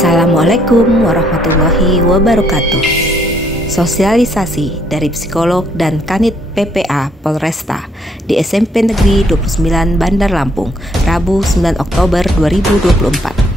Assalamualaikum warahmatullahi wabarakatuh. Sosialisasi dari psikolog dan Kanit PPA Polresta di SMP Negeri 29 Bandar Lampung, Rabu 9 Oktober 2024.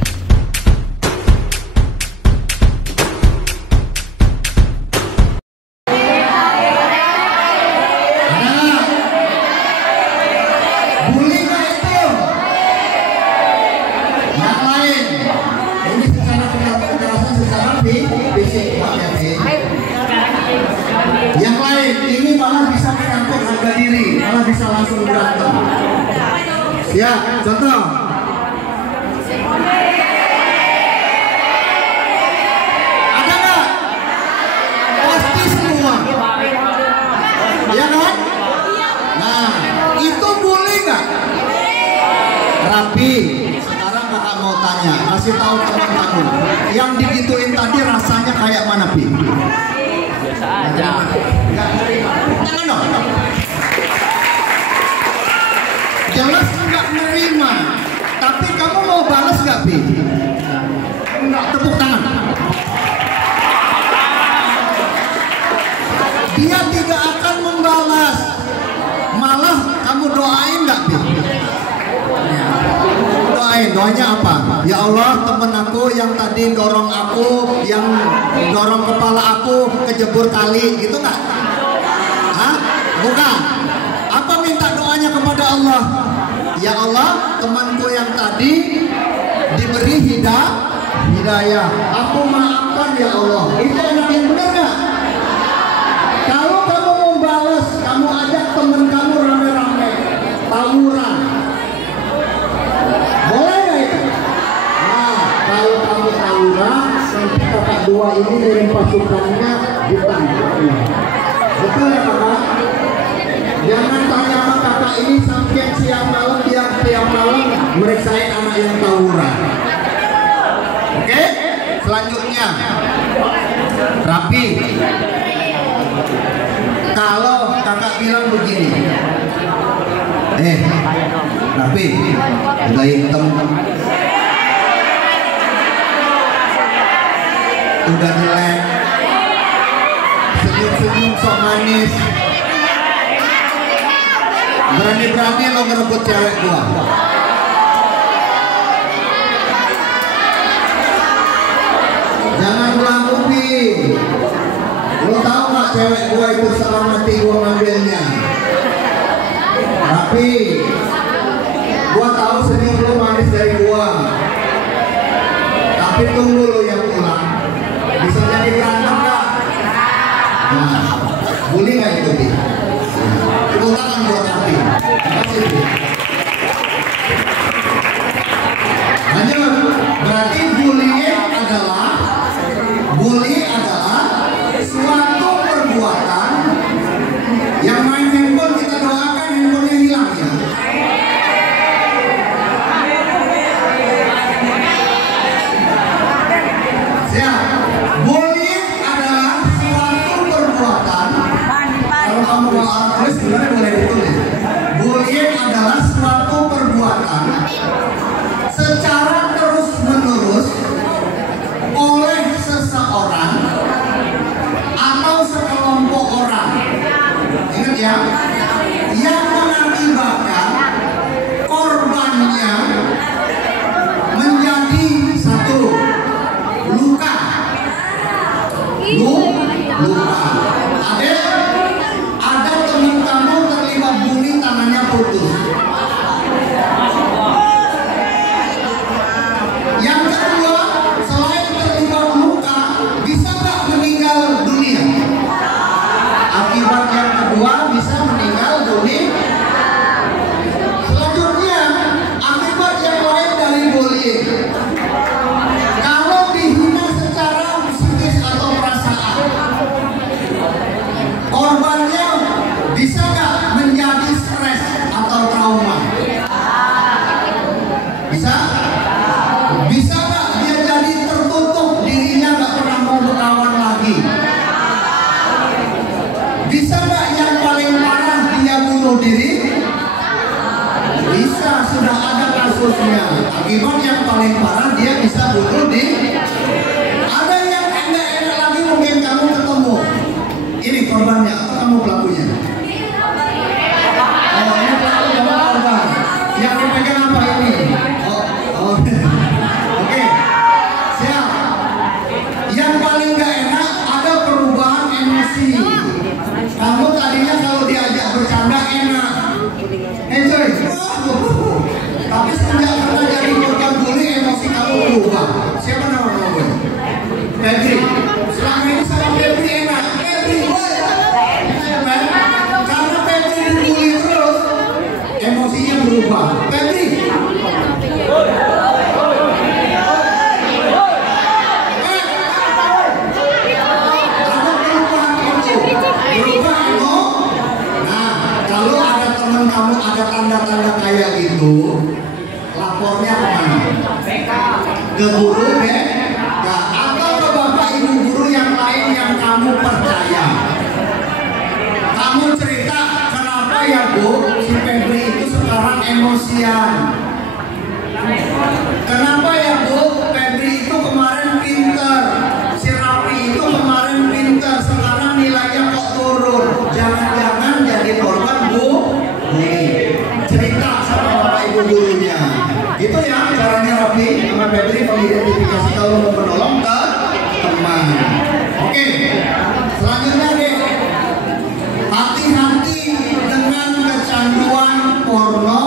Yang lain ini malah bisa menyangkut harga diri, malah bisa langsung berantem. Ya, contoh. Ada nggak? Pasti semua. Ya kan? Nah, itu boleh nggak? Rapi. Sekarang kakak mau tanya, kasih tahu teman kamu, yang digituin tadi rasanya kayak mana, Pi? Biasa aja. Jangan dong. Jelas nggak nerima. Tapi kamu mau balas nggak, Pi? Enggak, tepuk tangan. Dia tidak akan membalas. Malah kamu doain nggak, Pi? Doanya apa? Ya Allah, temen aku yang tadi dorong aku, yang dorong kepala aku kejebur kali, gitu nggak? Hah? Bukan. Apa minta doanya kepada Allah? Ya Allah, temanku yang tadi diberi hidayah. Aku maafkan ya Allah. Itu enak yang benar nggak? Kalau kamu mau balas, kamu ajak temen kamu rame-rame tawuran. Boleh nggak itu? Nah, kalau kamu tawuran, nanti kakak dua ini dari pasukannya ditangkap. Betul ya kakak? Jangan tanya sama kakak ini sampai siang malam dia tiap malam meriksain anak yang tawuran. Oke? Selanjutnya, rapi. Kalau kakak bilang begini, Rapi, udah hitam, udah jelek, senyum-senyum sok manis, berani-berani lo ngerebut cewek gua. Jangan bilang Upi, lo tau gak cewek gua itu setengah mati gua ngambilnya. Tapi gua tahu senyum lu manis dari gua. Tapi tunggu lu yang pulang. Bisa jadi berantem gak? Nah, boleh gak itu, Bi? Tepuk tangan buat Rapi. Makasih, Bi. Lanjut. Berarti bully adalah suatu perbuatan yang main handphone kita doakan handphonenya hilang ya. Siap. Bullying adalah suatu perbuatan. Kalau kamu mau tulis sebenarnya boleh ditulis. Bullying adalah suatu perbuatan secara terus-menerus oleh seseorang atau sekelompok orang. Ingat ya, yang mengakibatkan korbannya menjadi satu luka. Ada teman kamu terlibat bullying, tangannya putus. Yang kedua, selain terlibat luka, bisa nggak meninggal dunia? Akibat yang kedua bisa meninggal dunia. Selanjutnya, akibat yang lain dari bullying. Kalau dihina secara psikis atau perasaan, Siapa nama kamu? Febri. Selama ini sama Febri enak. Febri, karena Febri dibully terus, emosinya berubah. Febri. Kalau ada teman kamu ada tanda-tanda kayak gitu, lapornya kemana? Ke guru deh, atau ke bapak ibu guru yang lain yang kamu percaya. Kamu cerita kenapa ya Bu, si Febri itu sekarang emosian. Kenapa ya Bu, Febri itu kemarin pinter, si Rafi itu kemarin pinter, sekarang nilainya kok turun. Jangan-jangan jadi korban Bu. Nih, cerita sama bapak ibu gurunya. Gitu ya caranya Rafi sama Febri mengidentifikasi kalau mau menolong ke teman. Oke, selanjutnya deh, hati-hati dengan kecanduan porno.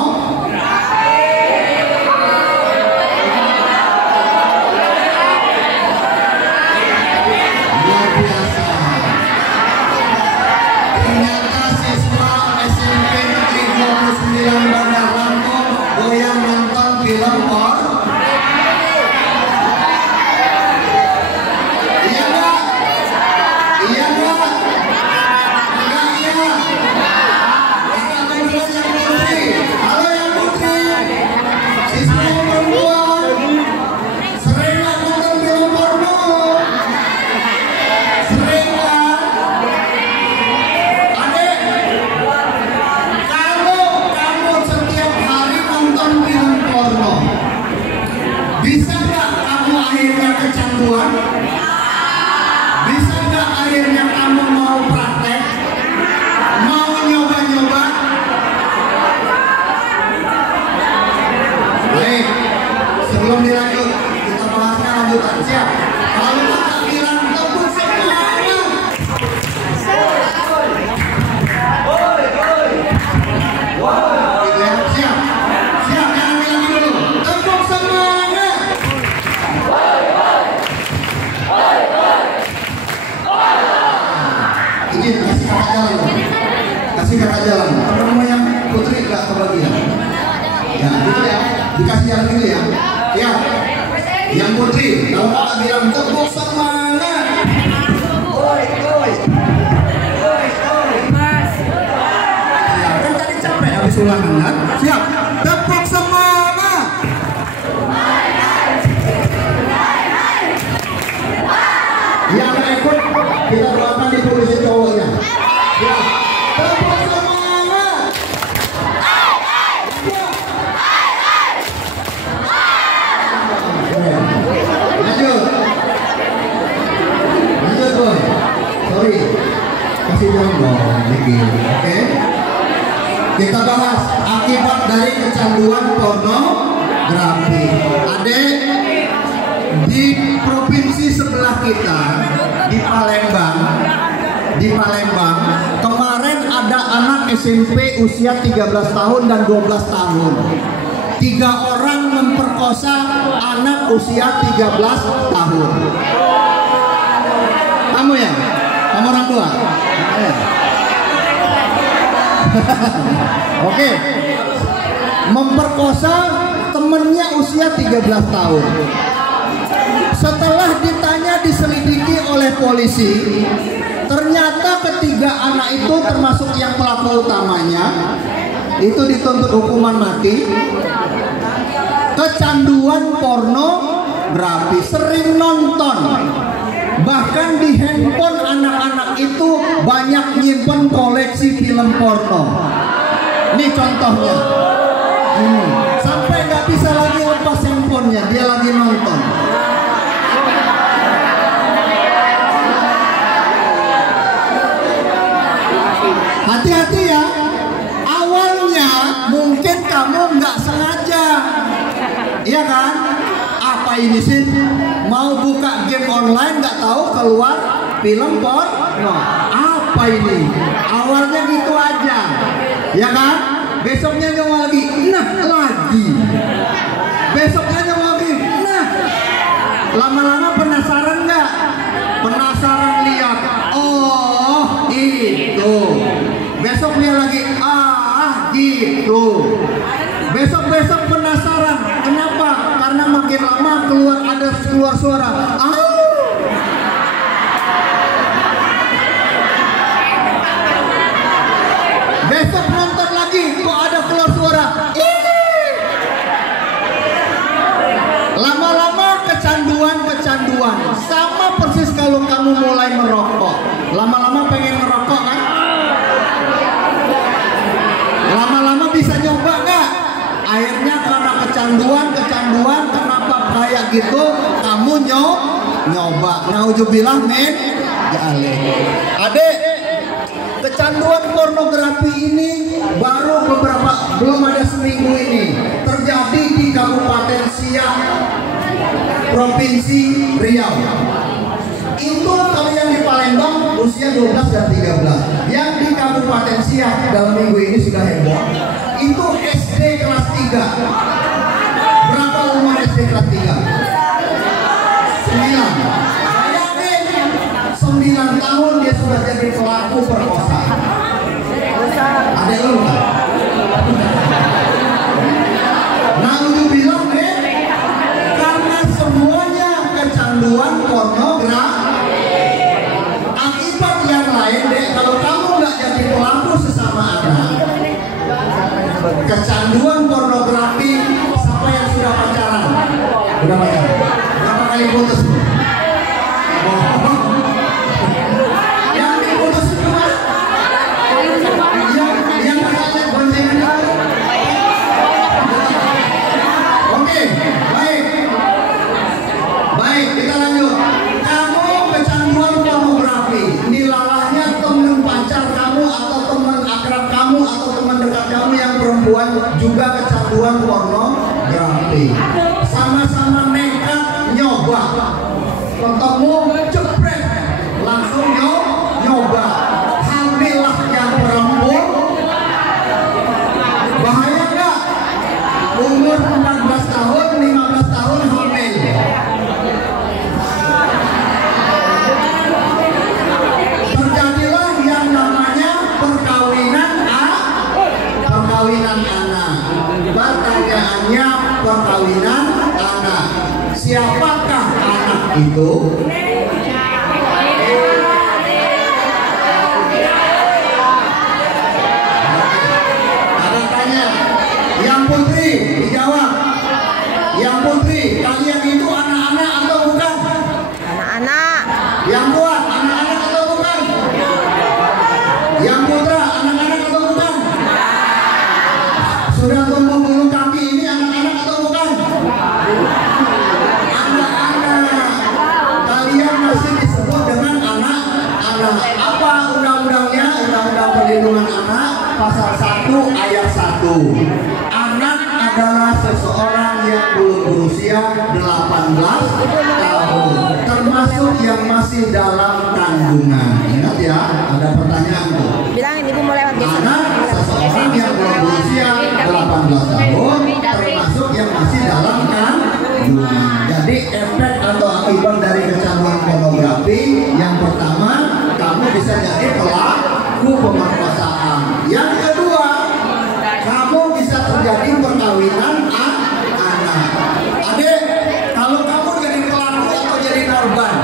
Luar biasa. Ternyata siswa SMP Negeri 29 Bandar Lampung goyang nonton film porno. Iya nggak? Iya nggak? Nggak iya. Kakak tunggu yang putri. Halo yang putri. Siswa yang perempuan sering nggak nonton film porno? Sering nggak? Adek, kamu setiap hari nonton film porno, bisa nggak kamu akhirnya kecanduan? Bisa nggak akhirnya kamu mau praktek? Mau nyoba-nyoba? Baik, sebelum dilanjut, kita bahasnya lanjutan. Siap? Kalau kakak bilang tepuk semangat. Gitu ya, siap? Siap, jangan bilang dulu. Tepuk semangat. Izin, kasih kakak jalan. Kasih kakak jalan. Teman-teman yang putri gak kebagian. Ya, gitu ya. Dikasih jalan dulu ya. Ya. Yang putri, kalau kakak bilang tepuk semangat. Oi. Ya, kan tadi capek habis ulangan kan? Siap. Tepuk semangat. Yang ikut kita doakan di polisi cowoknya. Ya. Tepuk semangat. Ya. Lanjut boy. Sorry. Kasih jalan dong. Oke. Kita bahas akibat dari kecanduan pornografi. Adek, di provinsi sebelah kita di Palembang kemarin ada anak SMP usia 13 tahun dan 12 tahun. 3 orang memperkosa anak usia 13 tahun. Kamu ya? Kamu orang tua? Oke. Memperkosa temennya usia 13 tahun. Setelah ditanya diselidiki oleh polisi, ternyata ketiga anak itu termasuk yang pelaku utamanya itu dituntut hukuman mati. Kecanduan pornografi, sering nonton. Bahkan di handphone anak-anak itu banyak nyimpen koleksi film porno. Ini contohnya. Sampai nggak bisa lagi lepas handphonenya, dia lagi nonton. Hati-hati ya. Awalnya mungkin kamu nggak sengaja, iya kan? Apa ini sih? Mau buka game online nggak tahu keluar film porno. Apa ini? Awalnya gitu aja, ya kan? Besoknya nyoba lagi, nah lagi. Besoknya nyoba lagi, nah Lama-lama penasaran nggak? Penasaran lihat. Oh, itu. Besok dia lagi, gitu. Besok penasaran. Kenapa? Karena makin lama keluar suara. Besok nonton lagi, kok ada keluar suara. Lama-lama kecanduan. Sama persis kalau kamu mulai merokok. Lama-lama pengen merokok kan? Lama-lama bisa nyoba nggak? Akhirnya karena kecanduan, kenapa kayak gitu? Kamu nyoba. Nauzubillah min dzalik. Adek, kecanduan pornografi ini belum ada seminggu ini terjadi di Kabupaten Siak, Provinsi Riau. Itu kalau yang di Palembang usia 12 dan 13. Yang di Kabupaten Siak dalam minggu ini sudah heboh. Itu SD kelas 3. Berapa umur SD kelas 3? 9. Bayangin, 9 tahun dia sudah jadi pelaku perkosaan. Ada lu kan? Nauzubillah min, karena semuanya kecanduan pornografi. Akibat yang lain deh, kalau kamu nggak jadi pelaku sesama anak, kecanduan pornografi. Siapa yang sudah pacaran? Udah pacaran? Berapa kali putus? Yang diputus itu mas? Yang katanya boncengan. Oke, baik, kita lanjut. Kamu kecanduan pornografi, nilalahnya teman pacar kamu atau teman akrab kamu atau teman dekat kamu yang perempuan juga kecanduan pornografi. Sama-sama nekat nyoba, ketemu jepret, langsung nyoba. Hamillah yang perempuan. Bahaya nggak? Umur 14 tahun, 15 tahun hamil. Terjadilah yang namanya perkawinan anak. Pertanyaannya, perkawinan anak. Siapakah anak itu? Ada tanya. Yang putri dijawab. Yang putri, kalian itu anak-anak atau bukan? Anak-anak. Yang kuat, anak-anak atau bukan? Yang putra, anak-anak atau bukan? Sudah tumbuh bulu kaki ini anak-anak atau bukan? Anak-anak. Kalian masih disebut dengan anak-anak. Apa undang-undangnya? Undang-undang Perlindungan Anak pasal 1 ayat 1. Anak adalah seseorang yang belum berusia 18 tahun, termasuk yang masih dalam kandungan. Ingat ya, ada pertanyaan tuh. Bilangin ibu mau lewat besok. Anak seseorang yang belum berusia 18 tahun, termasuk yang masih dalam kandungan. Jadi efek atau akibat dari kecanduan pornografi, yang pertama, kamu bisa jadi pelaku pemerkosaan. Yang kedua, kamu bisa terjadi perkawinan anak. Adek, kalau kamu jadi pelaku atau jadi korban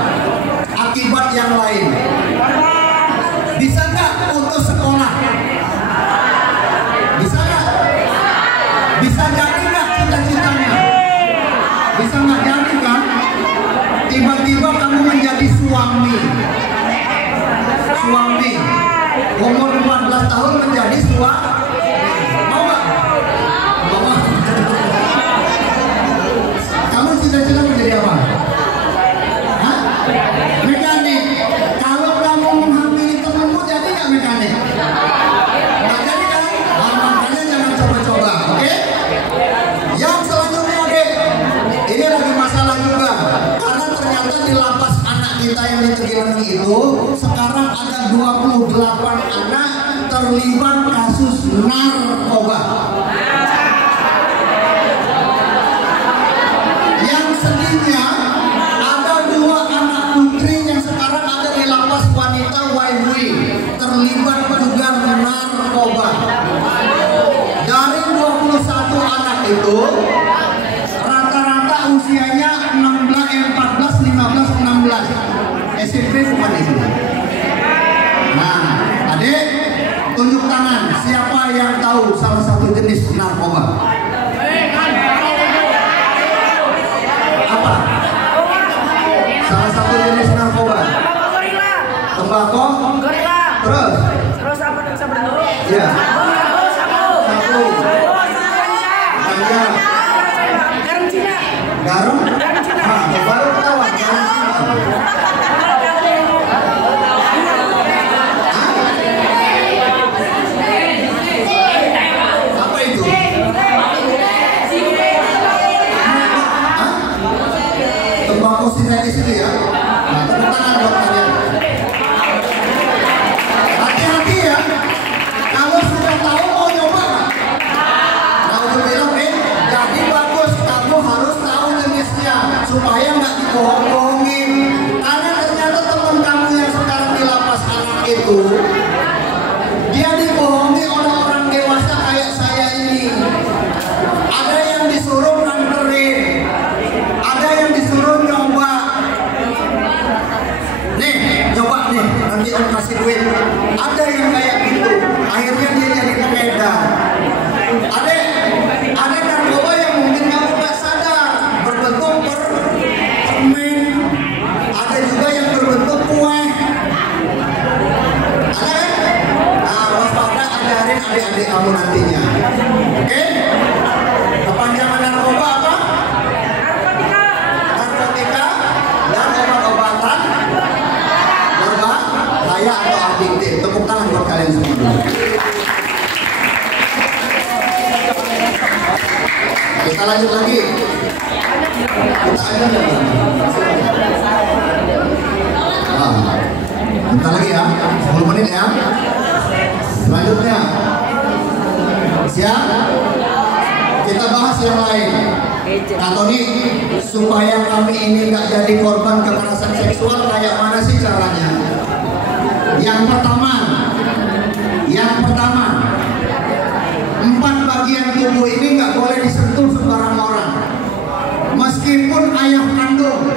akibat yang lain, bisa nggak putus sekolah? Bisa nggak? Bisa jadi nggak cita-citanya? Bisa nggak jadi kan? Tiba-tiba kamu menjadi suami, umur 14 tahun menjadi suami. Mau nggak? Mau. Kamu cita-cita menjadi apa? Hah? Mekanik. Kalau kamu menghamili temanmu, jadi nggak mekanik? Nggak jadi kan? Makanya jangan coba-coba, oke? Yang selanjutnya, oke? Ini lagi masalah juga, karena ternyata di lapas anak kita yang di Tegilangi itu sekarang ada 28 anak terlibat kasus narkoba. Yang sedihnya jelas. SMP bukan itu. Nah, adik, tunjuk tangan. Siapa yang tahu salah satu jenis narkoba? Apa? Salah satu jenis narkoba. Tembakau. Terus apa yang bisa berhenti? ya. Satu. Ganja. Garam Cina. Garam. Nah, baru ketahuan garam. Apa itu? Tembakau sintetis itu ya. Nah, tepuk tangan buat kalian. Hati-hati ya. Kalau sudah tahu mau nyoba nggak? Nah, udah bilang, jadi bagus kamu harus tahu jenisnya supaya nggak dibohong-bohongin. Karena ternyata teman kamu yang sekarang di lapas anak itu, dia dibohongi oleh orang dewasa kayak saya ini. Ada yang disuruh nganterin, ada yang disuruh nyoba. Nih, nyoba nih, nanti om kasih duit. Ada yang kayak gitu, akhirnya dia jadi pengedar. Ada narkoba yang mungkin kamu nggak sadar berbentuk permen, ada juga yang berbentuk kue. Ada kan? Nah, waspada, ajarin adik-adik kamu nantinya. Oke? Kepanjangan narkoba apa? Narkotika dan obat-obatan berbahaya atau adiktif. Tepuk tangan buat kalian semua dulu. Kita lanjut lagi. Kita aja bentar lagi ya, 10 menit ya. Selanjutnya, siap? Kita bahas yang lain. Kak Tony, supaya kami ini nggak jadi korban kekerasan seksual, kayak mana sih caranya? Yang pertama, 4 bagian tubuh ini nggak boleh disentuh sembarang orang. Meskipun ayah kandung,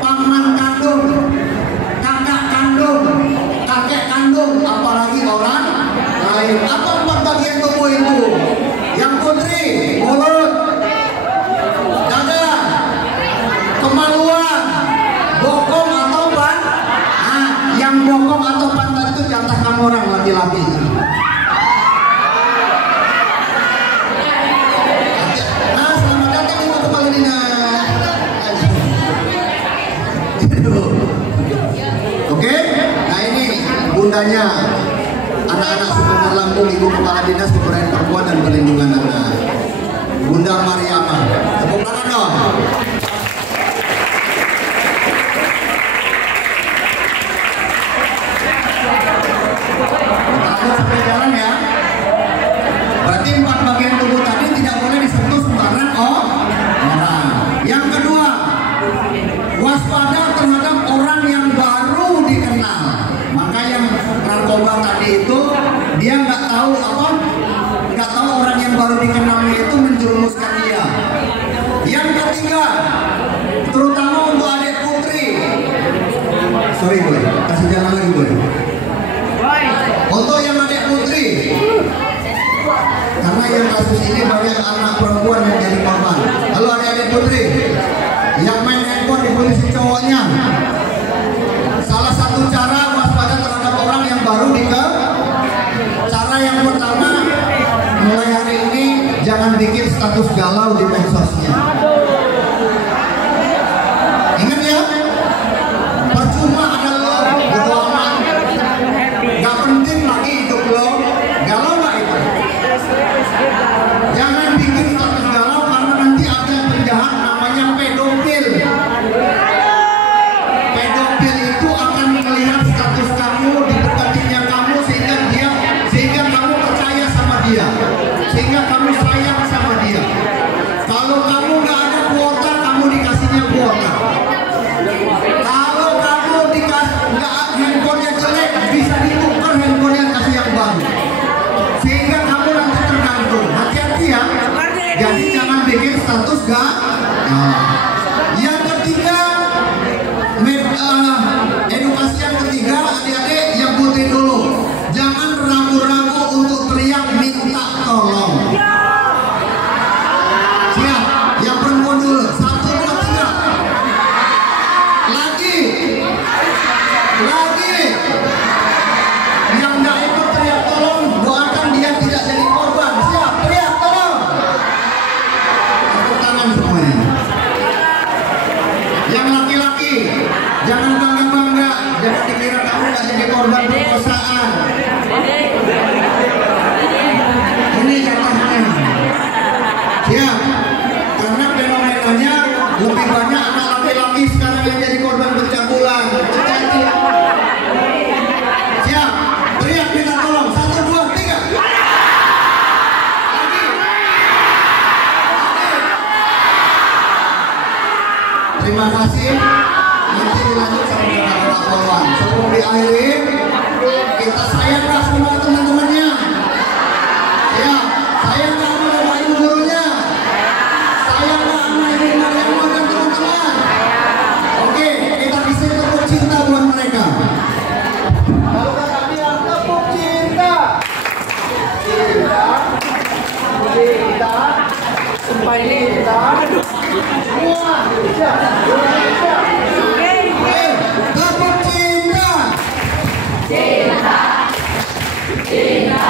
paman kandung, kakak kandung, kakek kandung, apalagi orang lain. Apa 4 bagian tubuh itu? Yang putri, mulut, dada, kemaluan, bokong atau pantat. Nah, yang bokong atau pantat itu jatah kamu orang laki-laki. Nah, selamat datang Ibu Kepala Dinas. Oke, nah ini bundanya anak-anak Sumber Lampung, Ibu Kepala Dinas Pemberdayaan Perempuan dan Perlindungan Anak, Bunda Mariama. Tepuk tangan dong. Kita sampai jalan ya. Berarti 4 bagian tubuh tadi tidak boleh disentuh sembarang orang. Yang kedua, waspada terhadap orang yang baru dikenal. Maka yang narkoba tadi itu dia nggak tahu orang yang baru dikenalnya itu menjerumuskan dia. Yang ketiga, terutama untuk adik putri. Sorry boy, kasih jalan lagi boy. Untuk yang adik putri, karena yang kasus ini banyak anak perempuan yang jadi korban. Halo adik-adik putri, yang main handphone dipolisi cowoknya. Salah satu cara waspada terhadap orang yang baru dikenal. Cara yang pertama, mulai hari ini jangan bikin status galau di medsosnya. Ingat ya, percuma ada lo gitu amat, gak penting lagi hidup lo. Galau gak itu? Jangan bikin status galau karena nanti ada penjahat namanya pedofil. Pedofil itu akan melihat status kamu, didekatinya kamu sehingga kamu percaya sama dia, sehingga kamu sayang sama dia. Kalau kamu Airin, kita sayang nggak sama teman-temannya? Ya, sayang nggak sama ibu gurunya? Sayang nggak sama ibu Mariamah dan teman-teman? Oke, kita bisa tepuk cinta buat mereka. Lalu kakak bilang tepuk cinta. Cinta. Cinta. Sumpah ini cinta. Semua. Tepuk cinta. Cinta. Cinta.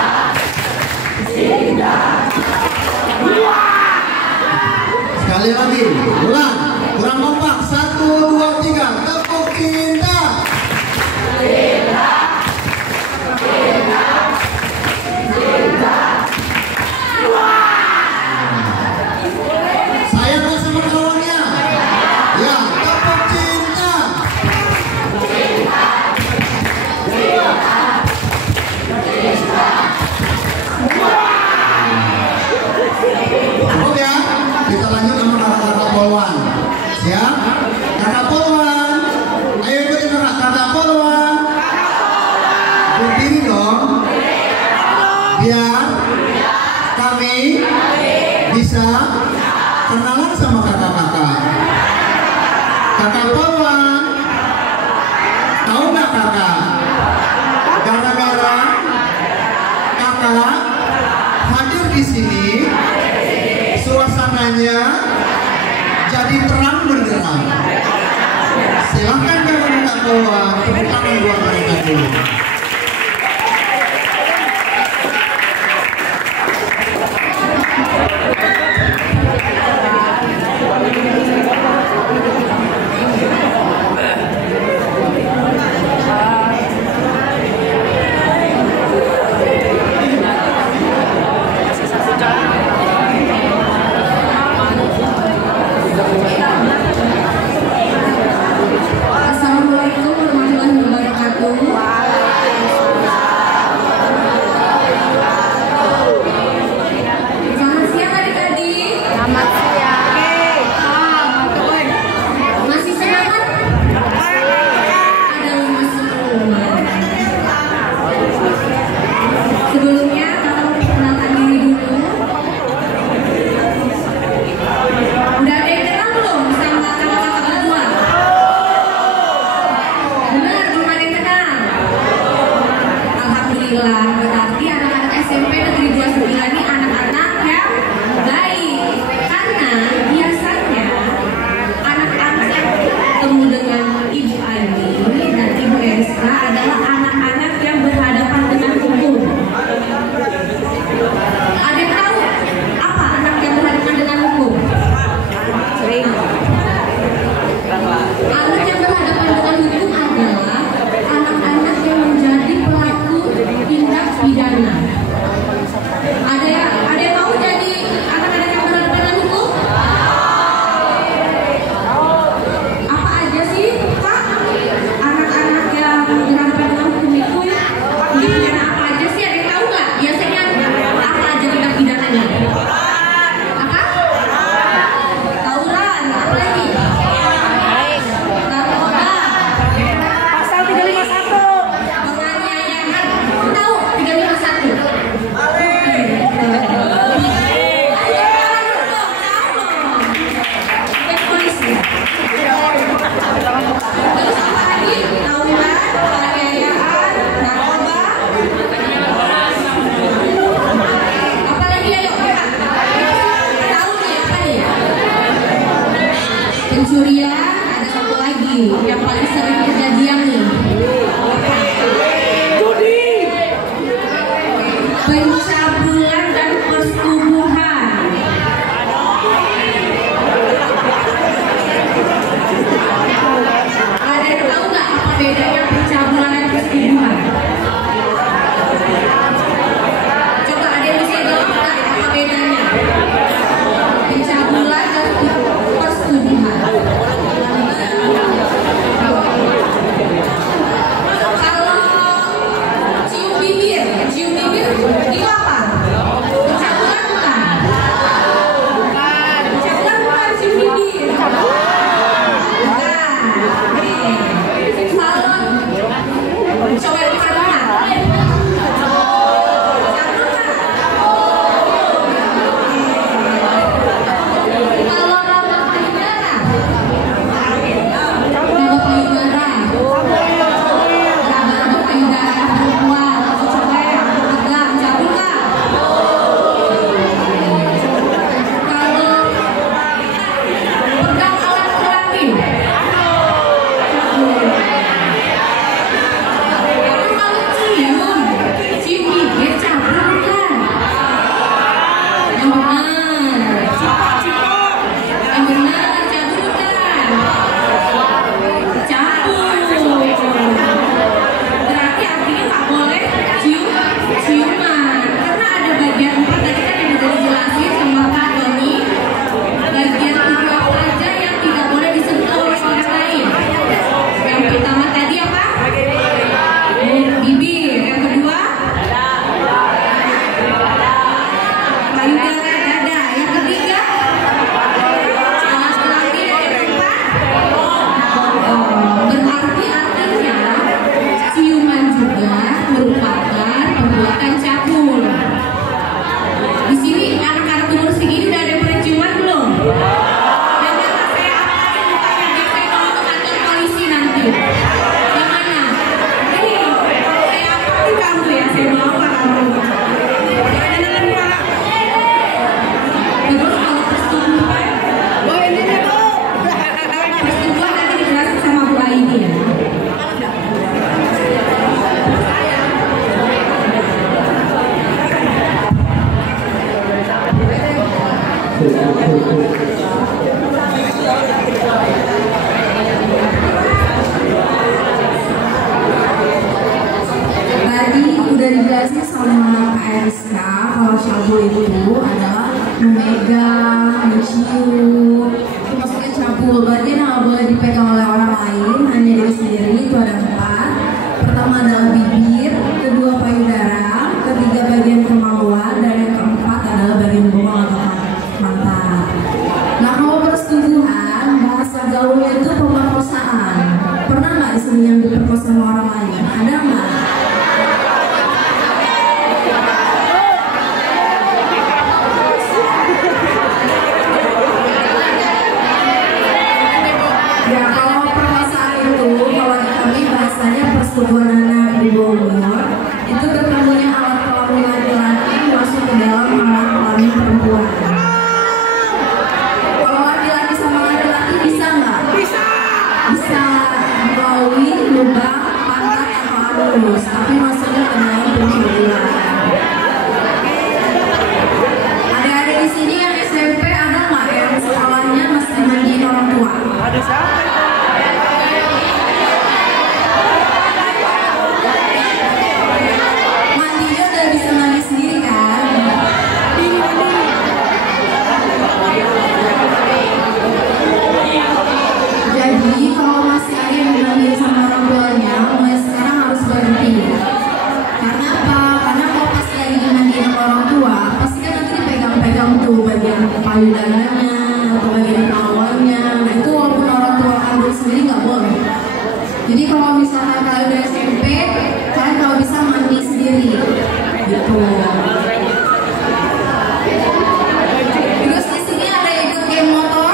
Cinta. Sekali lagi, ulang, kurang kompak. 1, 2, 3, tepuk cinta. Cinta. Cinta. Cinta. Sayang nggak sama kawannya? Ya, tepuk cinta. Cinta. Cinta. Cinta. Oke ya, kita lanjut sama kakak-kakak polwan. Siap? Kakak polwan, ayo ikutin kakak polwan. Berdiri dong, biar kami bisa kenalan sama kakak-kakak. Kakak polwan, tahu nggak kakak? Gara-gara kakak hadir di sini, suasananya jadi terang benderang. Silahkan kakak-kakak polwan, tepuk tangan buat mereka dulu. Assalamualaikum warahmatullahi wabarakatuh. Selamat siang adik-adik. Selamat siang. Masih semangat? Ada masuk rumah. Sebelumnya kakak mau perkenalkan diri dulu. Udah ada yang kenal belum sama kakak-kakak berdua? Benar, belum ada yang kenal. Alhamdulillah, berarti anak-anak SMP Negeri 29 ini anak-anak yang baik. Karena biasanya anak-anak yang bertemu dengan Ibu Ani dan Ibu Eriska adalah anak-anak yang berhadapan dengan hukum. Ada yang tahu apa anak yang berhadapan dengan hukum? Anak yang berhadapan dengan hukum adalah anak-anak yang menjadi pelaku tindak pidana. Ada yang mau jadi anak-anak yang berhadapan dengan hukum? Apa aja sih, Kak? Anak-anak yang berhadapan dengan hukum itu tindak pidana apa aja sih? Ada yang tahu nggak? Biasanya apa aja tindak pidananya? Apa? Tawuran, apa lagi? Narkoba, Pasal 351. penganiayaan. Tahu 351? Polisi. Terus apa lagi? Tawuran, penganiayaan, narkoba. Apa lagi ayo? Tahu nih apa nih? Pencurian, ada satu lagi yang paling sering kejadian nih. Pencabulan dan persetubuhan. Ada yang tahu nggak apa bedanya pencabulan dan persetubuhan? Coba ada yang bisa jawab nggak apa bedanya? Pencabulan dan persetubuhan. Kalau cium bibir itu apa? Pencabulan bukan? Pencabulan bukan cium bibir. Bukan. Oke. Kalau cium, itu maksudnya cabul. Berarti nggak boleh dipegang oleh orang lain, hanya diri sendiri. Itu ada 4. Pertama adalah bibir, kedua payudara, ketiga bagian kemaluan, dan yang keempat adalah bagian bawah atau pantat. Nah, kalau persetubuhan, bahasa gaulnya itu pemerkosaan. Pernah nggak di sini yang diperkosa sama orang lain? Ada nggak? Ya, kalau perkosaan itu, kalau di kami bahasanya persetubuhan anak di bawah umur, itu ketemunya alat kelamin laki-laki masuk ke dalam alat kelamin perempuan. Kalau laki-laki sama laki-laki bisa nggak? Bisa melalui lubang pantat atau anus, tapi masuknya ke dalam perempuan. Ada di sini yang SMP ada nggak yang sekolahnya masih dimandiin orang tua? Ada siapa? Mandinya udah bisa mandi sendiri kan? Jadi kalau masih ada yang dimandiin sama orang tuanya, mulai sekarang harus berhenti. Karena apa? Karena kalau pas lagi dimandiin sama orang tua, pasti kan nanti dipegang-pegang tuh bagian payudaranya atau bagian awalnya. Nah itu walaupun orang tua ambil sendiri nggak boleh. Jadi kalau misalnya kalian udah SMP, kalian kalau bisa mandi sendiri, gitu. Terus di sini ada ikut game motor.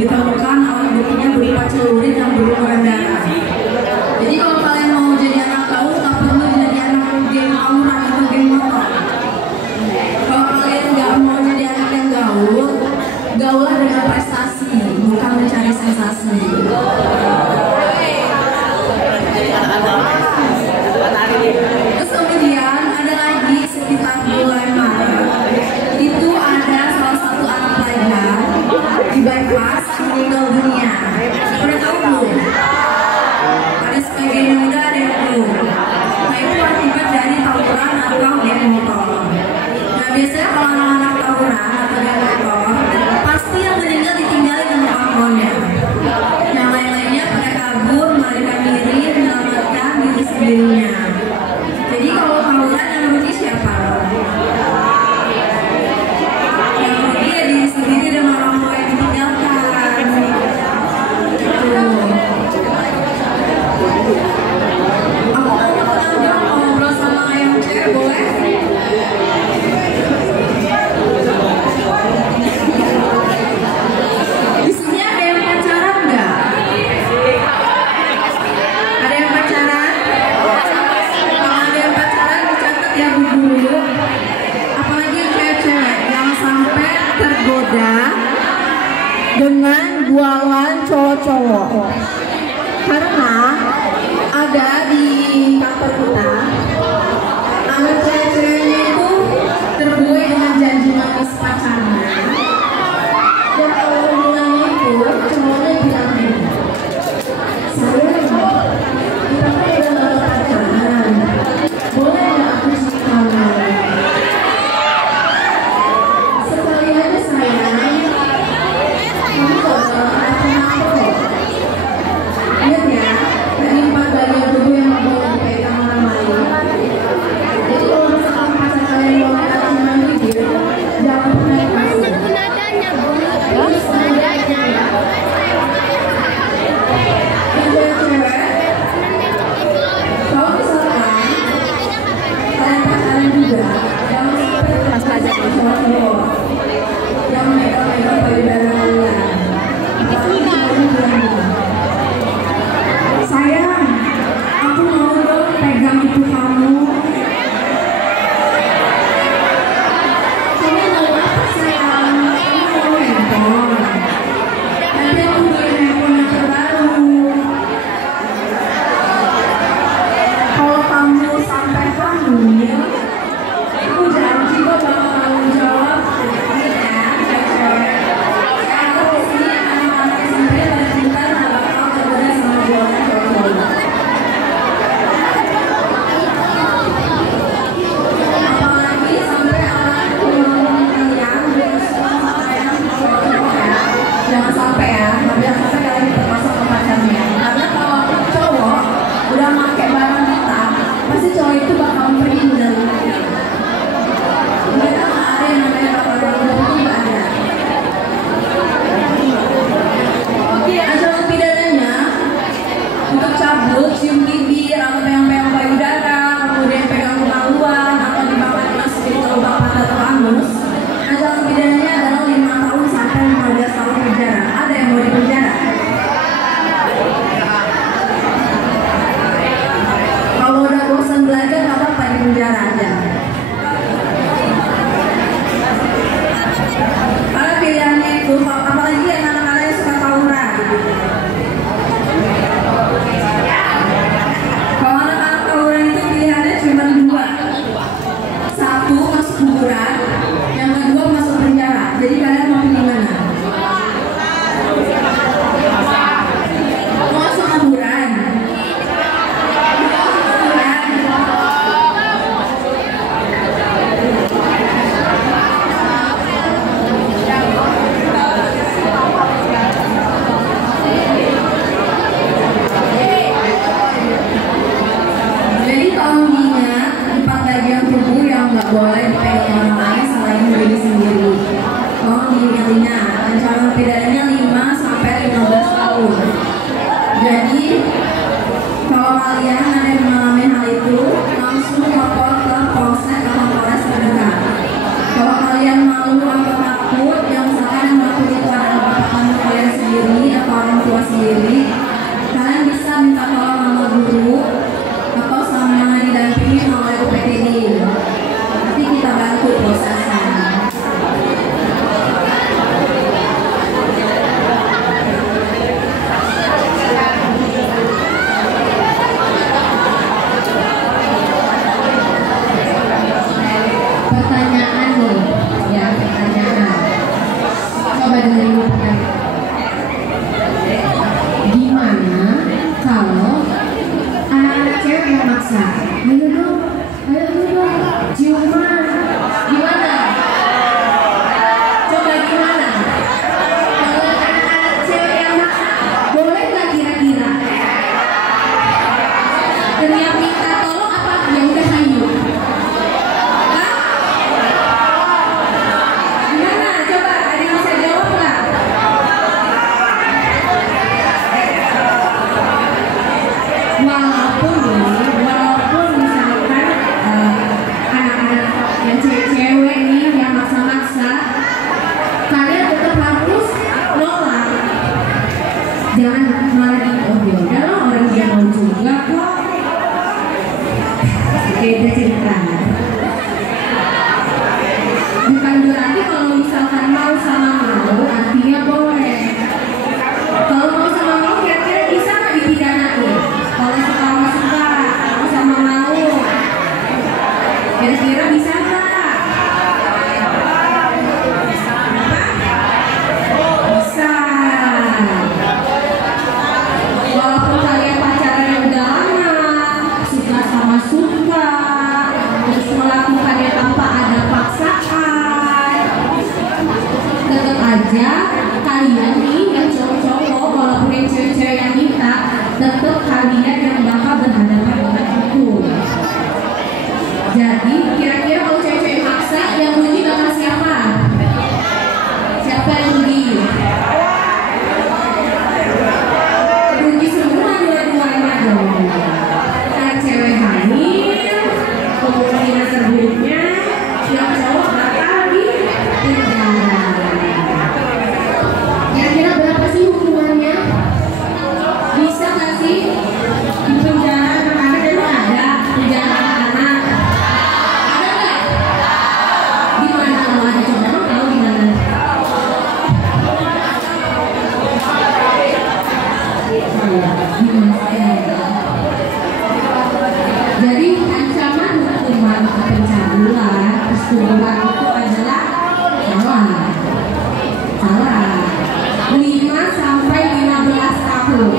Ditemukan alat buktinya berupa celurit yang berlumuran darah. Jadi kalau kalian mau jadi anak gaul, tak perlu jadi anak geng tawuran atau geng motor. Kalau kalian nggak mau jadi anak yang gaul, gaulah dengan prestasi, bukan mencari sensasi. Terus kemudian ada lagi sekitar bulan Maret, itu ada salah satu anak pelajar di bypass meninggal dunia. Udah tahu belum? Ada sebagian yang udah, ada yang belum. Nah itu akibat dari tawuran atau geng motor. Nah biasanya kalau anak-anak tawuran atau geng motor, pasti yang meninggal ditinggalin sama pangkonnya. Yang lain-lainnya pada kabur, melarikan diri, menyelamatkan diri sendirinya. Jadi kalau tawuran yang rugi siapa? Yang rugi ya diri sendiri dan orang-orang yang ditinggalkan. Aku mau ngobrol sama yang cewek, boleh? Di sini ada yang pacaran nggak? Ada yang pacaran? Kalau ada yang pacaran dicatat ya bu. Apalagi yang cewek-cewek, jangan sampai tergoda dengan bualan cowok-cowok. Karena ada di kantor kita, anak cewek-ceweknya itu terbuai dengan janji manis pacarnya. Dan kalau hubungannya itu, cowoknya bilang gini, sayang, kita kan udah gak pacaran, boleh gak aku suka kamu? Sekali aja sayang, kamu gak bakal kenapa kok. cabut, cium bibir, atau pegang-pegang payudara, kemudian pegang kemaluan, atau dibawa dimasukin ke lubang mata atau anus, ancaman pidananya adalah 5 tahun sampai 15 tahun penjara. Ada yang mau dipenjara? Kalau udah bosan belajar, nggak apa-apa di penjara aja. Karena pilihannya itu, apalagi yang anak-anak yang suka tawuran. Kalau anak-anak tawuran itu pilihannya cuma 2. 1 masuk kuburan, yang kedua masuk penjara. Jadi kalian mau pilih mana? Mau masuk kuburan? Jadi tolong diingat 4 bagian tubuh yang nggak boleh dipegang orang lain selain diri sendiri. Tolong diingat-ingat, ancaman pidananya 5 sampai 15 tahun. Jadi kalau kalian ada yang mengalami hal itu, langsung lapor ke polsek atau polres terdekat. Kalau kalian malu atau takut, yang misalkan yang melakukan itu adalah bapak kandung kalian sendiri atau orang tua sendiri, kalian bisa minta tolong sama guru atau sama didampingi oleh UPTD. Nanti kita bantu prosesnya. Pertanyaan nih, ya pertanyaan. Coba dengerin pertanyaan. Gimana kalau anak-anak cewek yang maksa? Ayo dong, ciuman. Gimana? Coba gimana? Kalau anak-anak cewek yang maksa, boleh nggak kira-kira? Teriak minta tolong apa? Ya udah hayu. Hah? Gimana? Coba ada yang bisa jawab nggak? Walaupun misalkan anak-anak yang cewek-cewek nih yang maksa-maksa, kalian tetap harus nolak. Jangan malah di udah lah orang dia mau juga kok. Beda cerita. Bukan berarti kalau misalkan mau sama mau artinya boleh. Kalau mau sama mau kira-kira bisa nggak dipidanain? Kalau suka sama mau, kira-kira bisa nggak? Bisa. Walaupun kalian pacaran yang udah lama, suka sama suka, terus melakukannya tanpa ada paksaan, tetap aja kalian nih yang cowok-cowok, walaupun yang cewek-cewek yang minta, tetap kalian yang bakal berhadapan dengan hukum. Jadi kira-kira kalau cewek-cewek maksa, yang rugi bakal siapa? Siapa yang rugi? Rugi semua dua-duanya dong. Karena cewek hamil, kemungkinan terburuknya yang cowok bakal di penjara. Kira-kira berapa sih hukumannya? Bisa nggak sih di penjara anak-anak? Emang ada penjara anak-anak? Ada nggak? Di mana kalau ada? Coba emang tahu di mana? Jadi ancaman hukuman pencabulan, persetubuhan itu adalah salah. 5 sampai 15 tahun.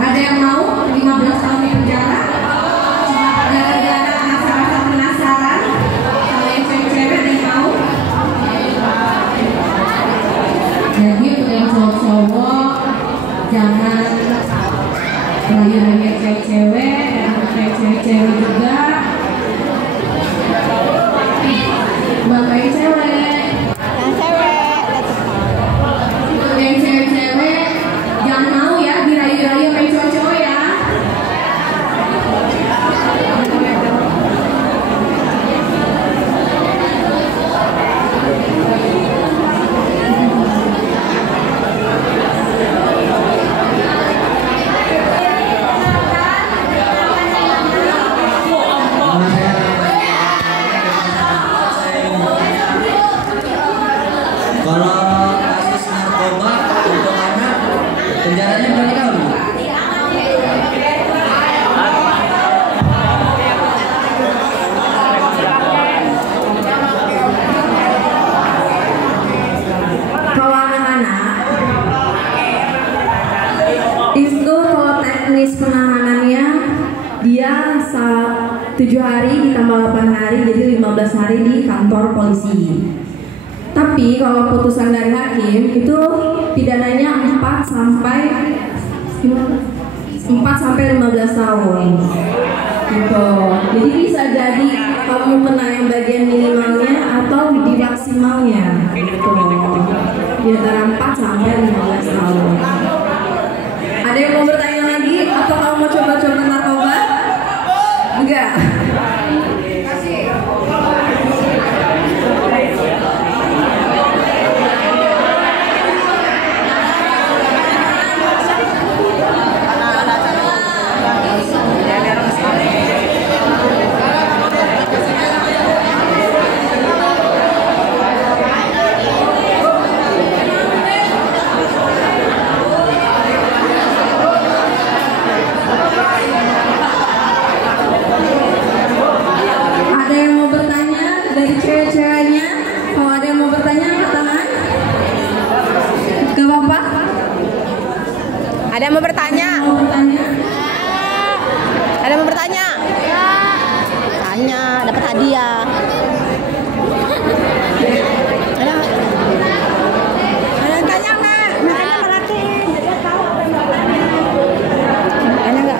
Ada yang mau 15 tahun di penjara? Cuma gara-gara rasa-rasa penasaran? Kalau yang cewek-cewek ada yang mau? Jadi untuk yang cowok-cowok jangan rayu-rayu cewek-cewek, dan untuk yang cewek-cewek juga banggain cewek. Untuk yang cewek-cewek jangan mau ya dirayu-rayu sama cowok-cowok Penjaranya berapa tahun? Kalau anak-anak itu kalau teknis penahanannya dia 7 hari ditambah 8 hari jadi 15 hari di kantor polisi. Tapi kalau putusan dari hakim itu pidananya 4 sampai 15 tahun. Gitu. Jadi bisa jadi kamu kena yang bagian minimalnya atau di maksimalnya. Gitu. Di antara 4 sampai 15 tahun. Ada yang mau bertanya lagi atau kamu mau coba-coba narkoba? Enggak. Ada yang mau bertanya? Ada yang mau bertanya? Tanya, dapat hadiah. Ada yang tanya nggak? Makanya merhatiin. Dia tahu apa yang mau tanya. Ada nggak?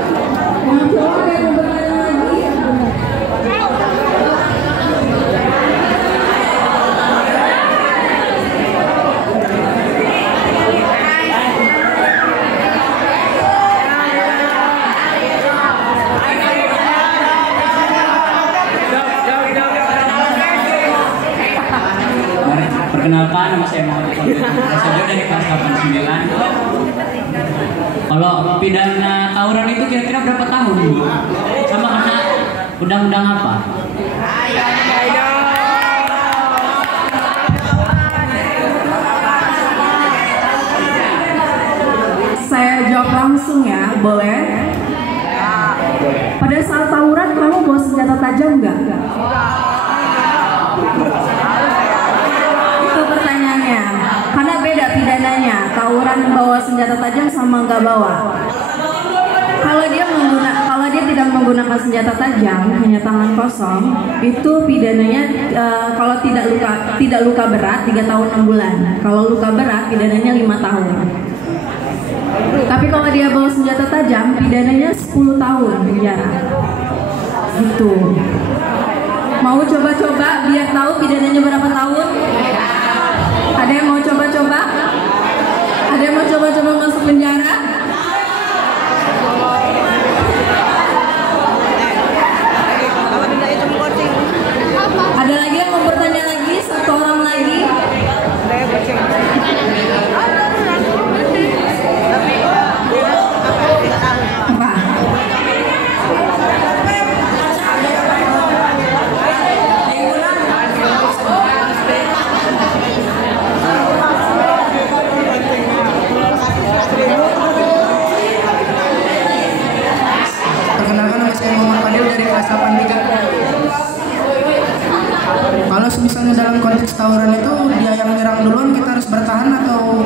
Perkenalkan, nama saya Muhammad Prasetyo dari kelas 89. Kalau pidana tawuran itu kira-kira berapa tahun, Bu? Sama kena undang-undang apa? Saya jawab langsung ya, boleh? Pada saat tawuran kamu bawa senjata tajam nggak? Karena beda pidananya, tawuran bawa senjata tajam sama nggak bawa. Kalau dia tidak menggunakan senjata tajam, hanya tangan kosong, itu pidananya kalau tidak luka berat 3 tahun 6 bulan. Kalau luka berat pidananya 5 tahun. Tapi kalau dia bawa senjata tajam, pidananya 10 tahun penjara. Gitu. Mau coba-coba biar tahu pidananya berapa tahun? Ada yang mau coba-coba? Ada yang mau coba-coba masuk penjara? Ada lagi yang mau bertanya lagi? Satu orang lagi? Apa? Kalau misalnya dalam konteks tawuran itu dia yang menyerang duluan, kita harus bertahan atau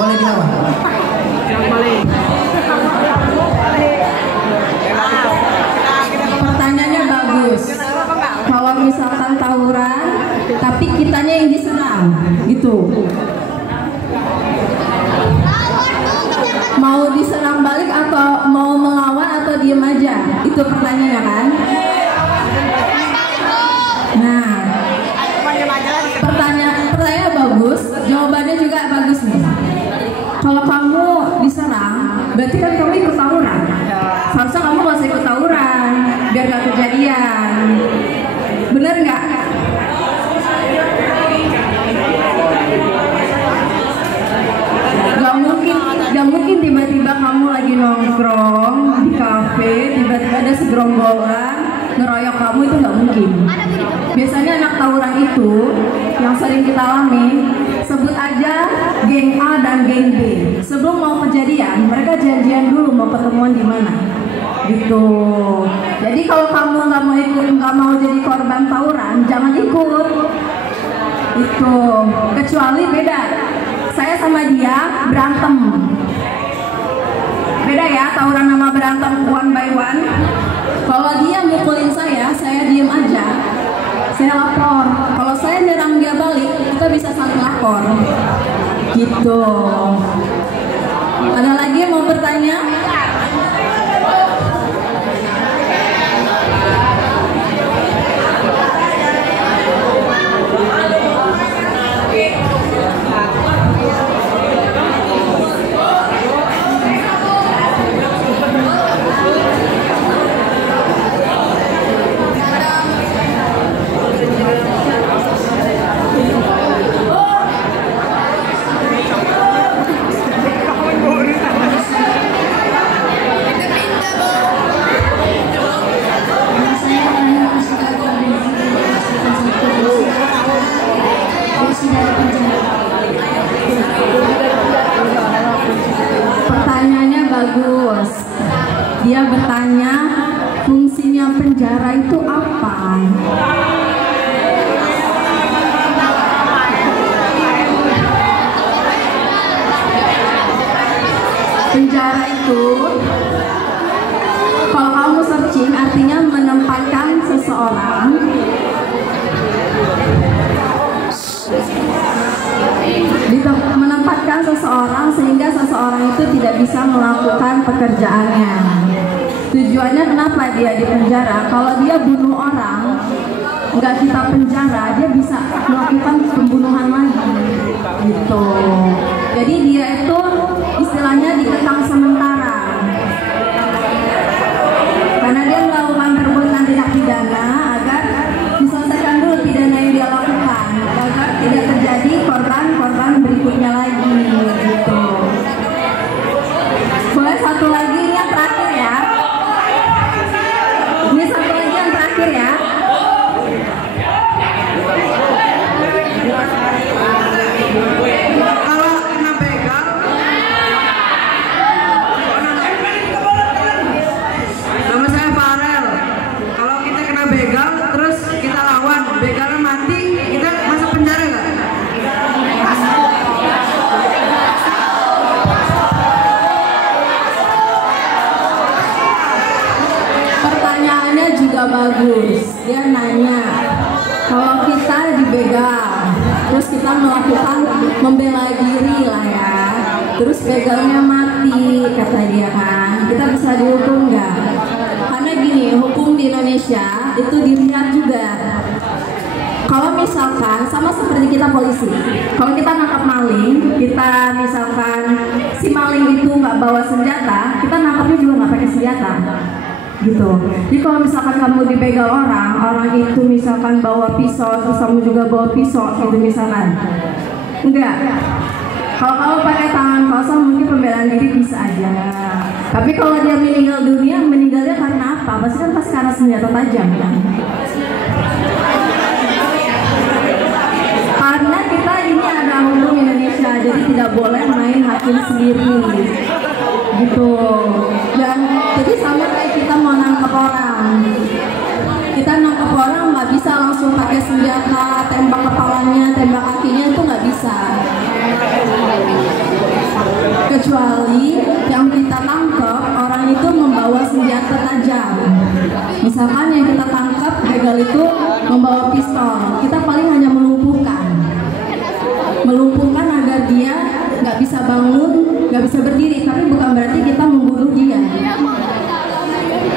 boleh dilawan? Pertanyaannya bagus. Kalau misalkan tawuran, tapi kitanya yang diserang, gitu. Mau diserang balik atau mau melawan atau diem aja? Itu pertanyaannya kan? Nah, pertanyaan bagus, jawabannya juga bagus nih. Kalau kamu diserang, berarti kan kamu ikut tawuran. Seharusnya kamu nggak usah ikut tawuran, biar gak kejadian. Bener nggak? Gak mungkin tiba-tiba kamu lagi nongkrong di kafe, tiba-tiba ada segerombolan ngeroyok kamu, itu nggak mungkin. Biasanya anak tawuran itu yang sering kita alami, sebut aja geng A dan geng B. Sebelum mau kejadian, gitu. Jadi kalau kamu nggak mau jadi korban tawuran, jangan ikut. Itu kecuali beda. Saya sama dia berantem. Beda ya, tawuran sama berantem one by one. Kalau dia mukulin saya diem aja. Saya lapor. Kalau saya nyerang dia balik, kita bisa saling lapor. Gitu. Ada lagi yang mau bertanya? Pertanyaannya bagus. Dia bertanya, fungsinya penjara itu apa? Penjara itu, kalau kamu searching, artinya menempatkan seseorang sehingga seseorang itu tidak bisa melakukan pekerjaannya. Tujuannya kenapa dia di penjara? Kalau dia bunuh orang, nggak kita penjara, dia bisa melakukan pembunuhan lagi, gitu. Jadi dia itu istilahnya dikekang sementara, karena dia melakukan perbuatan tindak pidana agar diselesaikan dulu pidana yang dia lakukan, agar tidak terjadi korban berikutnya lagi, gitu. Boleh satu lagi, ini yang terakhir ya. Ini satu lagi yang terakhir ya. Kalau kena begal, nama saya Farel. Kalau kita kena begal, terus kita lawan, begalnya mati, kita masuk penjara nggak? Pertanyaannya juga bagus. Dia nanya, kalau kita dibegal, terus kita melakukan membela diri lah ya, terus begalnya mati, kata dia kan, kita bisa dihukum nggak? Karena gini, hukum di Indonesia itu dilihat juga. Kalau misalkan sama seperti kita polisi, kalau kita nangkap maling, kita misalkan si maling itu nggak bawa senjata, kita nangkapnya juga nggak pakai senjata, gitu. Jadi kalau misalkan kamu dibegal orang itu misalkan bawa pisau, terus kamu juga bawa pisau, gitu misalkan, enggak. Kalau kamu pakai tangan kosong mungkin pembelaan diri bisa aja. Tapi kalau dia meninggal dunia, meninggalnya karena apa? Pasti kan karena senjata tajam kan? Karena kita ini ada hukum Indonesia, jadi tidak boleh main hakim sendiri, gitu. Dan jadi sama kayak kita mau nangkep orang, kita nangkep orang nggak bisa langsung pakai senjata, tembak kepalanya, tembak kakinya, itu nggak bisa. Kecuali yang kita tangkap orang itu membawa senjata tajam. Misalkan yang kita tangkap begal itu membawa pistol, kita paling hanya melumpuhkan agar dia nggak bisa bangun, nggak bisa berdiri. Tapi bukan berarti kita membunuh dia.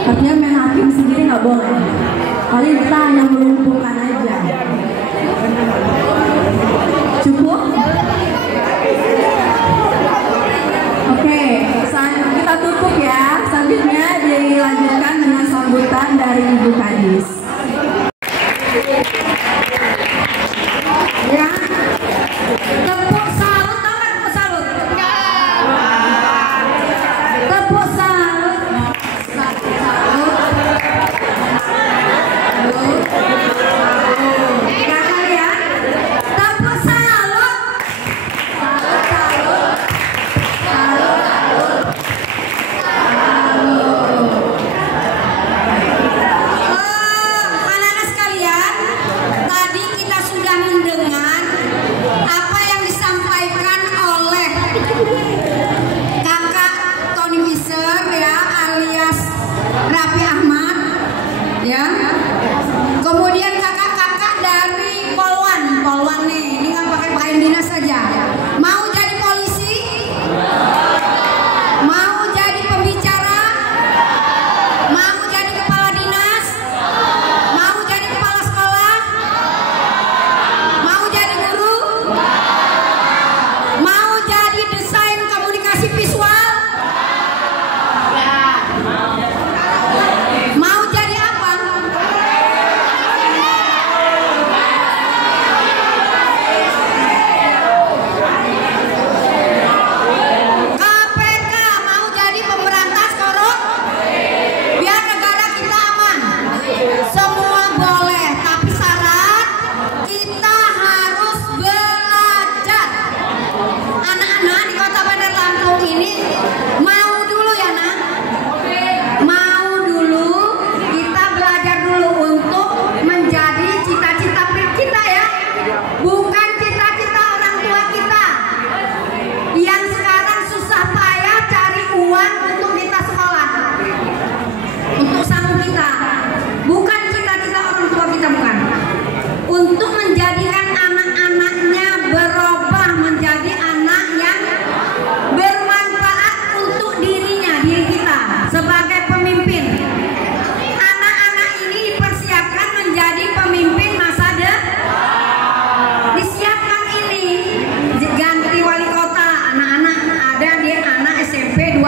Artinya main hakim sendiri nggak boleh. Paling kita hanya melumpuhkan aja. Cukup? Oke, kita tutup ya. Selanjutnya dilanjutkan dengan sambutan dari Ibu Kadis. Ya, tepuk salut, tahu nggak tepuk salut? Tepuk salut. Gagal ya? Tepuk salut.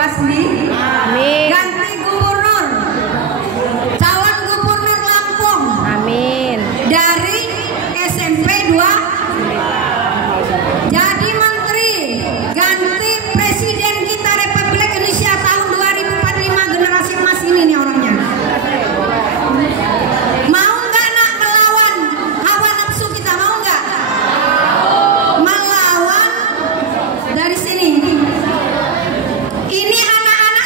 Basri. Amin. Ganti gubernur, calon gubernur Lampung Amin. dari SMP 2. Jadi menteri, ganti presiden kita Republik Indonesia tahun 2045 generasi emas ini nih orangnya. Mau nggak nak melawan hawa nafsu kita, mau nggak? Melawan dari sini. Ini anak-anak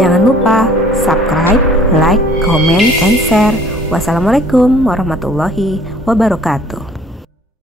Jangan lupa subscribe, like, comment, and share. Wassalamualaikum warahmatullahi wabarakatuh.